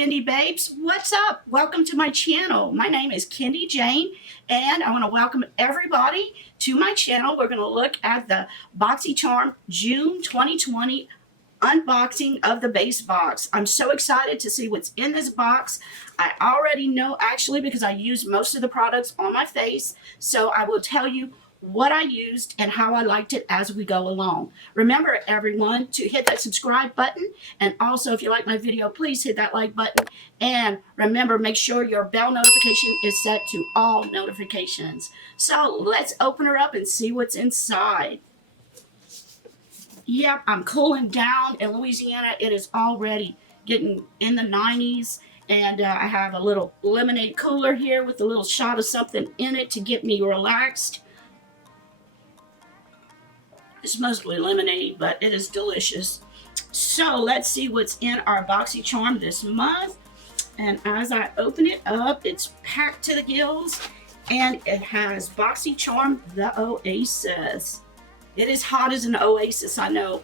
Bindi Babes. What's up? Welcome to my channel. My name is Kendy Jane, and I want to welcome everybody to my channel. We're going to look at the Boxycharm June 2020 unboxing of the base box. I'm so excited to see what's in this box. I already know, actually, because I use most of the products on my face, so I will tell you what I used and how I liked it as we go along. Remember, everyone, to hit that subscribe button, and also if you like my video, please hit that like button, and remember, make sure your bell notification is set to all notifications. So let's open her up and see what's inside. Yep, I'm cooling down in Louisiana. It is already getting in the 90s, and I have a little lemonade cooler here with a little shot of something in it to get me relaxed. It's mostly lemonade, but it is delicious. So let's see what's in our Boxycharm this month. And as I open it up, it's packed to the gills, and it has Boxycharm the Oasis. It is hot as an oasis, I know,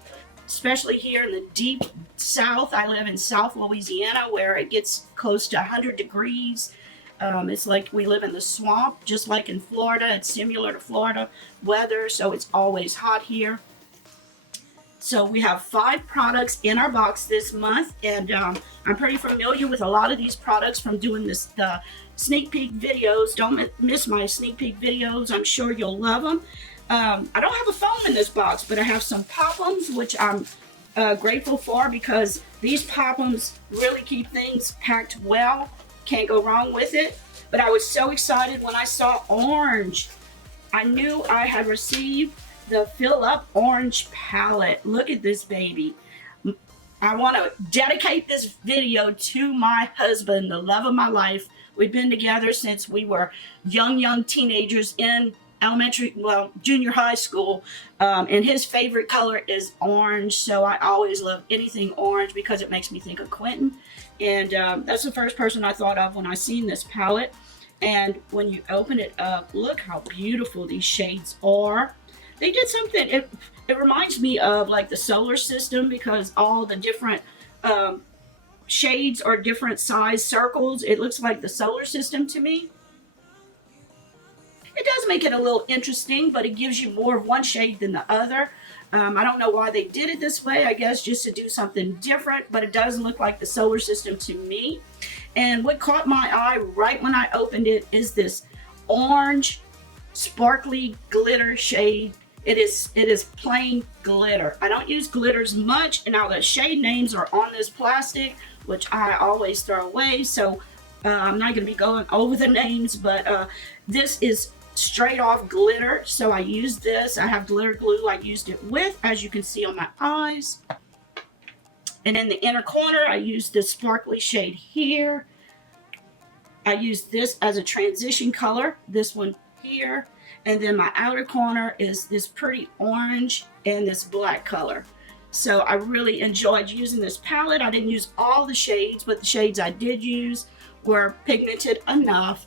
especially here in the deep south. I live in South Louisiana, where it gets close to 100 degrees. It's like we live in the swamp, just like in Florida. It's similar to Florida weather, so it's always hot here. So we have 5 products in our box this month, and I'm pretty familiar with a lot of these products from doing the sneak peek videos. Don't miss my sneak peek videos. I'm sure you'll love them. I don't have a foam in this box, but I have some pop-ums, which I'm grateful for, because these pop-ums really keep things packed well. Can't go wrong with it. But I was so excited when I saw orange. I knew I had received the Fill Up Orange palette. Look at this baby. I want to dedicate this video to my husband, the love of my life. We've been together since we were young teenagers in junior high school, and his favorite color is orange, so I always love anything orange because it makes me think of Quentin, and that's the first person I thought of when I seen this palette. And when you open it up, look how beautiful these shades are. They did something, it reminds me of like the solar system, because all the different shades are different size circles. It looks like the solar system to me. It does make it a little interesting, but it gives you more of one shade than the other. I don't know why they did it this way. I guess just to do something different, but it does look like the solar system to me. And what caught my eye right when I opened it is this orange sparkly glitter shade. It is plain glitter. I don't use glitters much, and now the shade names are on this plastic, which I always throw away, so I'm not going to be going over the names, but this is straight off glitter, so I used this. I have glitter glue I used it with, as you can see on my eyes. And in the inner corner, I used this sparkly shade here. I used this as a transition color, this one here. And then my outer corner is this pretty orange and this black color. So I really enjoyed using this palette. I didn't use all the shades, but the shades I did use were pigmented enough.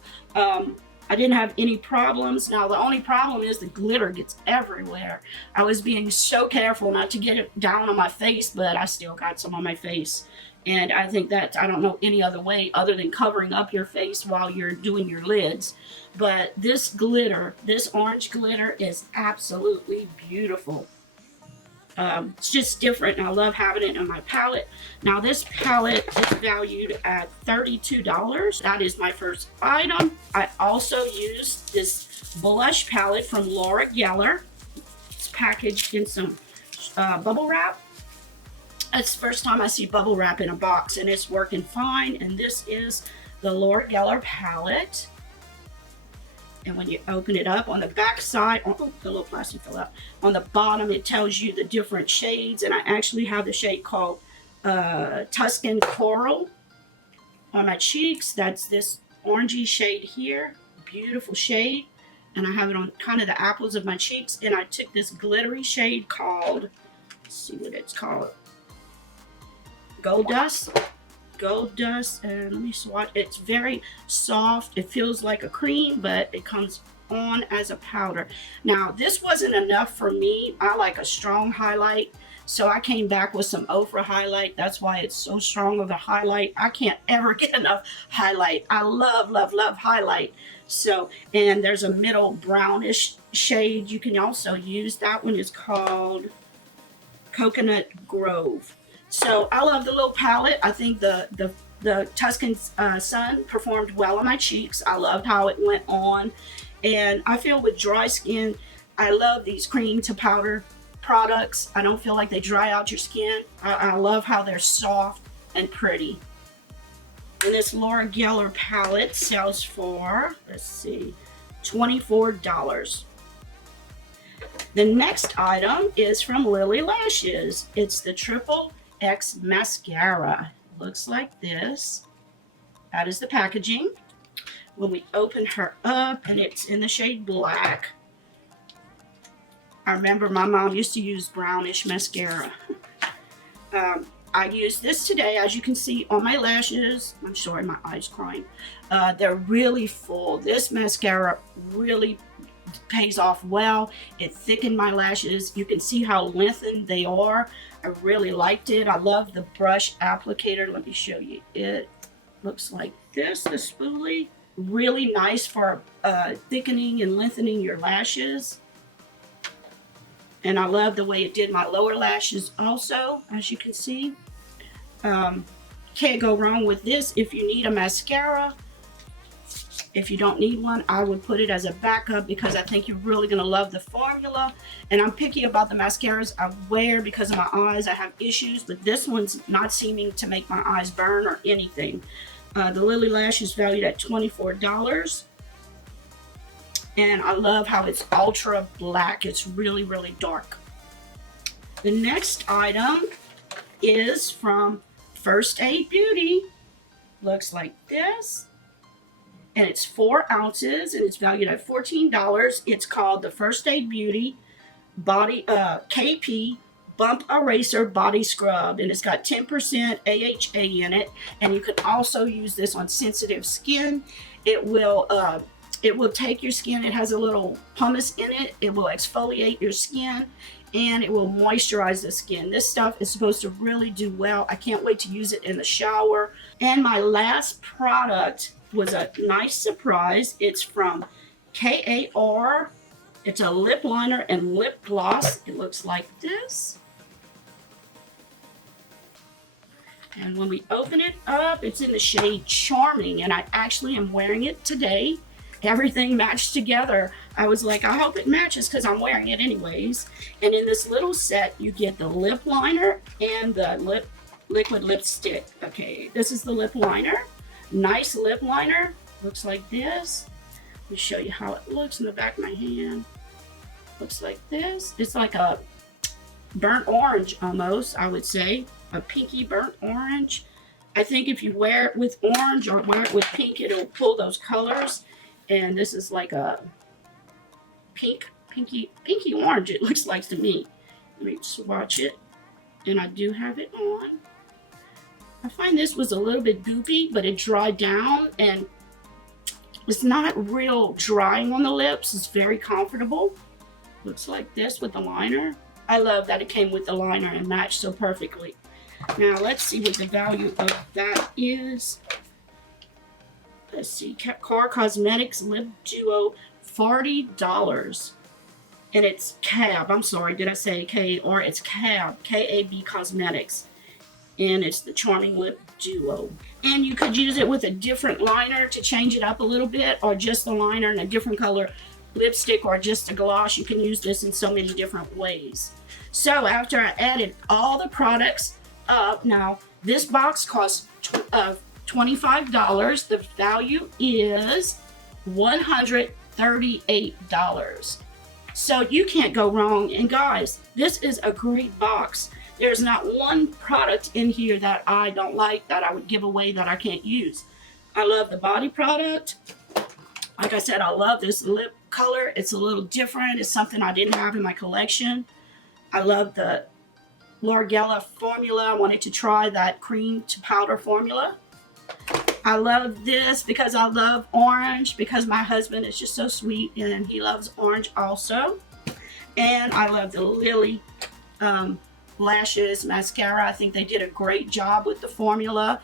I didn't have any problems. Now, the only problem is the glitter gets everywhere. I was being so careful not to get it down on my face, but I still got some on my face. And I think that I don't know any other way other than covering up your face while you're doing your lids. But this glitter, this orange glitter, is absolutely beautiful. It's just different, and I love having it in my palette. Now, this palette is valued at $32. That is my first item. I also used this blush palette from Laura Geller. It's packaged in some bubble wrap. It's the first time I see bubble wrap in a box, and it's working fine. And this is the Laura Geller palette. And when you open it up on the back side, oh, the little plastic fell out. On the bottom, it tells you the different shades. And I actually have the shade called Tuscan Coral on my cheeks. That's this orangey shade here. Beautiful shade. And I have it on kind of the apples of my cheeks. And I took this glittery shade called, let's see what it's called, Gold Dust. Gold Dust, and let me swatch. It's very soft. It feels like a cream, but it comes on as a powder. Now, this wasn't enough for me. I like a strong highlight, So I came back with some Ofra highlight. That's why it's so strong of a highlight. I can't ever get enough highlight. I love, love, love highlight. So, and there's a middle brownish shade. You can also use that one. Is called Coconut Grove. So I love the little palette. I think the Tuscan Sun performed well on my cheeks. I loved how it went on. And I feel with dry skin, I love these cream to powder products. I don't feel like they dry out your skin. I love how they're soft and pretty. And this Laura Geller palette sells for, let's see, $24. The next item is from LILLY Lashes. It's the Triple X Mascara. Looks like this. That is the packaging. When we open her up, and it's in the shade black. I remember my mom used to use brownish mascara. I used this today, as you can see on my lashes. I'm sorry, my eye's crying. They're really full. This mascara really pays off well. It thickened my lashes. You can see how lengthened they are. I really liked it. I love the brush applicator. Let me show you. It looks like this, the spoolie. Really nice for thickening and lengthening your lashes. And I love the way it did my lower lashes also, as you can see. Can't go wrong with this. If you need a mascara, if you don't need one, I would put it as a backup because I think you're really going to love the formula. And I'm picky about the mascaras I wear because of my eyes. I have issues, but this one's not seeming to make my eyes burn or anything. The LILLY Lash is valued at $24. And I love how it's ultra black. It's really, really dark. The next item is from First Aid Beauty. Looks like this. And it's 4 ounces and it's valued at $14. It's called the First Aid Beauty Body KP Bump Eraser Body Scrub. And it's got 10% AHA in it. And you can also use this on sensitive skin. It will take your skin. It has a little pumice in it. It will exfoliate your skin and it will moisturize the skin. This stuff is supposed to really do well. I can't wait to use it in the shower. And my last product was a nice surprise. It's from KAR. It's a lip liner and lip gloss. It looks like this. And when we open it up, it's in the shade Charming, and I actually am wearing it today. Everything matched together. I was like, I hope it matches because I'm wearing it anyways. And in this little set, you get the lip liner and the liquid lipstick. Okay, this is the lip liner. Nice lip liner. Looks like this. Let me show you how it looks in the back of my hand. Looks like this. It's like a burnt orange almost, I would say. A pinky burnt orange. I think if you wear it with orange or wear it with pink, it'll pull those colors. And this is like a pinky orange, it looks like to me. Let me swatch it. And I do have it on. I find this was a little bit goopy, but it dried down and it's not real drying on the lips. It's very comfortable. Looks like this with the liner. I love that it came with the liner and matched so perfectly. Now let's see what the value of that is. Let's see, KAR Cosmetics Lip Duo, $40. And it's KAB, I'm sorry, did I say K? Or it's KAB, K-A-B Cosmetics. And it's the Charming Lip Duo. And you could use it with a different liner to change it up a little bit, or just the liner and a different color lipstick, or just a gloss. You can use this in so many different ways. So after I added all the products up, now this box costs $25. The value is $138. So you can't go wrong. And guys, this is a great box. There's not one product in here that I don't like, that I would give away, that I can't use. I love the body product. Like I said, I love this lip color. It's a little different. It's something I didn't have in my collection. I love the Laura Geller formula. I wanted to try that cream to powder formula. I love this because I love orange, because my husband is just so sweet and he loves orange also. And I love the LILLY lashes, mascara. I think they did a great job with the formula.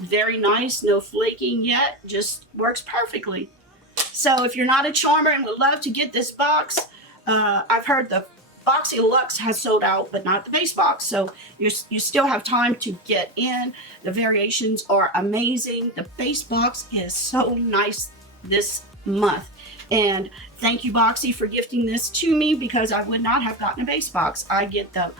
Very nice, no flaking yet, just works perfectly. So if you're not a charmer and would love to get this box, I've heard the Boxy Luxe has sold out, but not the base box. So you still have time to get in. The variations are amazing. The base box is so nice this month. And thank you, Boxy, for gifting this to me, because I would not have gotten a base box. I get the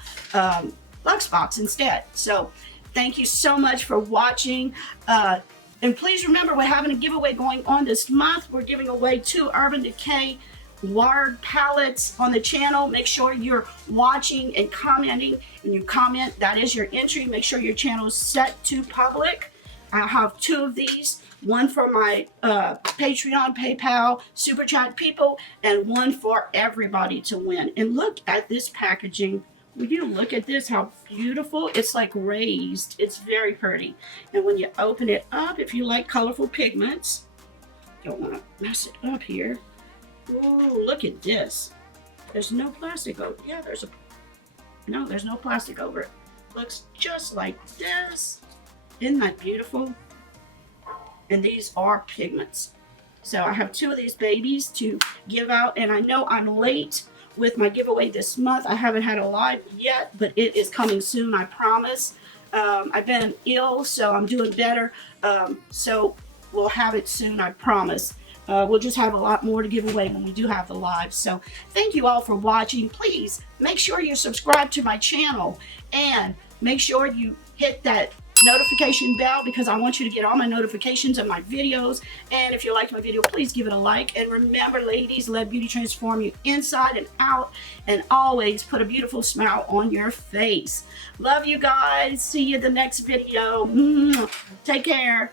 Luxe box instead. So thank you so much for watching. And please remember, we're having a giveaway going on this month. We're giving away 2 Urban Decay wired palettes on the channel. Make sure you're watching and commenting. When you comment, that is your entry. Make sure your channel is set to public. I have 2 of these, one for my Patreon, PayPal, Super Chat people, and one for everybody to win. And look at this packaging. Will you look at this, how beautiful? It's like raised. It's very pretty. And when you open it up, if you like colorful pigments, don't want to mess it up here. Oh, look at this. There's no plastic over. Yeah, there's no plastic over it. Looks just like this. Isn't that beautiful? And these are pigments. So I have 2 of these babies to give out, and I know I'm late with my giveaway this month. I haven't had a live yet, but it is coming soon, I promise. I've been ill, so I'm doing better. So we'll have it soon, I promise. We'll just have a lot more to give away when we do have the live. So thank you all for watching. Please make sure you subscribe to my channel, and make sure you hit that notification bell, because I want you to get all my notifications of my videos. And if you liked my video, please give it a like. And remember, ladies, let beauty transform you inside and out, and always put a beautiful smile on your face. Love you guys. See you in the next video. Take care.